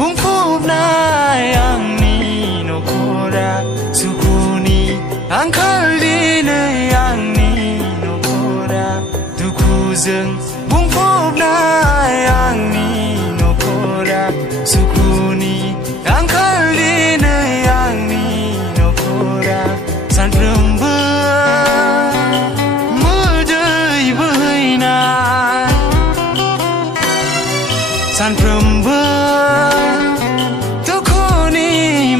बुंफबनाय आंनि न'खरा सुखुनि आंखाल दिनै आंनि न'खरा दुखुजों बुंफबनाय आंनि न'खरा सुखुनि आंखाल दिनै आंनि न'खरा सानफ्रोमबो मोदै बोहैनाय सानफ्रोमबो दुखुनि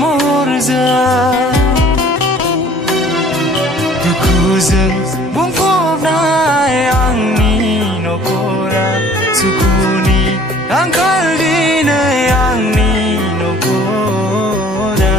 महरजों दुखुजों बुंफबनाय आंनि न'खरा सुखुनि आंखाल दिनै आंनि न'खरा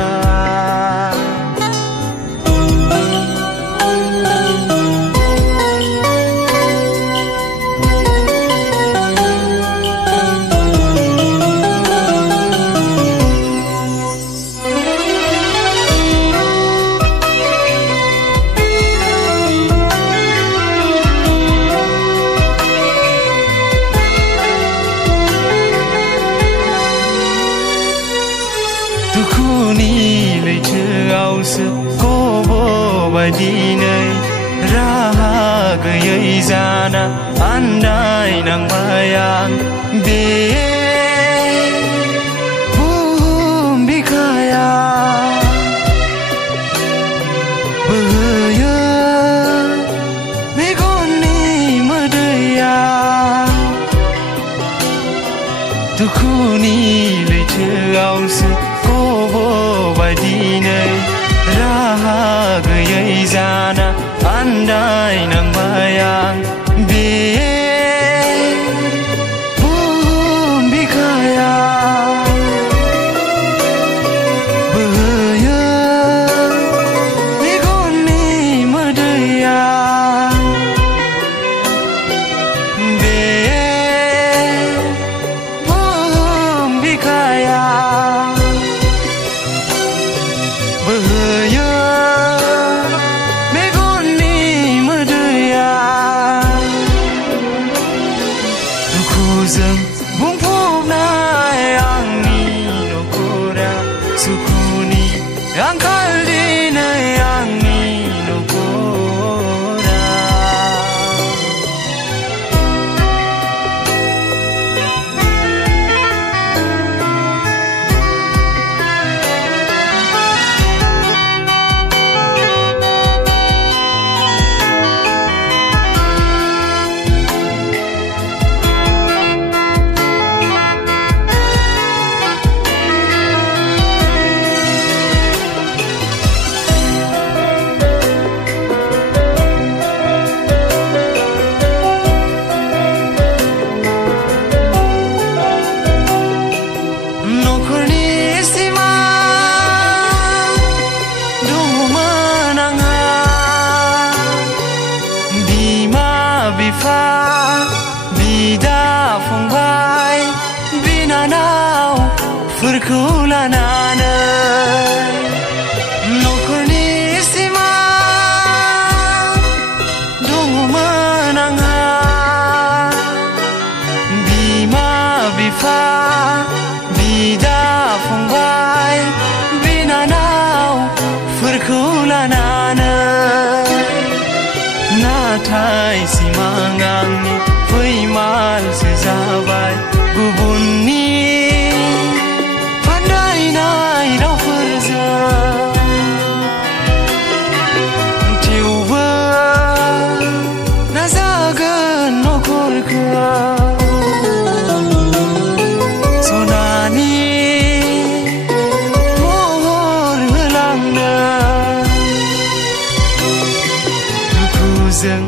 दुखुनि लैथोआवसो गबोबाय दिनै राहा गैयै जाना आन्दायनांबाय आं बे बुहुम बिखायाव बोहैयो मेगननि मोदैया दुखुनि लैथोआवसो गबोबाय दिनै राहा गैयै जाना आन्दायनांबाय आं बे बुहुम बिखायाव बोहैयो मेगननि मोदैया बे बुहुम बिखायाव बोहैयो मेगननि मोदैया दुखुजों बुंफबनाय आंनि न'खरा सुखुनि आंखाल दिनै आंनि न'खरा न'खरनि सिमां दंमोन आंहा बिमा बिफा बिदा फंबाय बिनानावफोरखौ लानानै न'खरनि सिमां दंमोन आंहा बिमा बिफा बिदा फंबाय बिनानावफोरखौ लानानै नाथाय सिमां आंनि फैमालसो जाबाय गुबुननि फान्दायनाय रावफोरजों थेवबो नाजागोन न'खरखौ सनानि महर होलांनो दुखुजों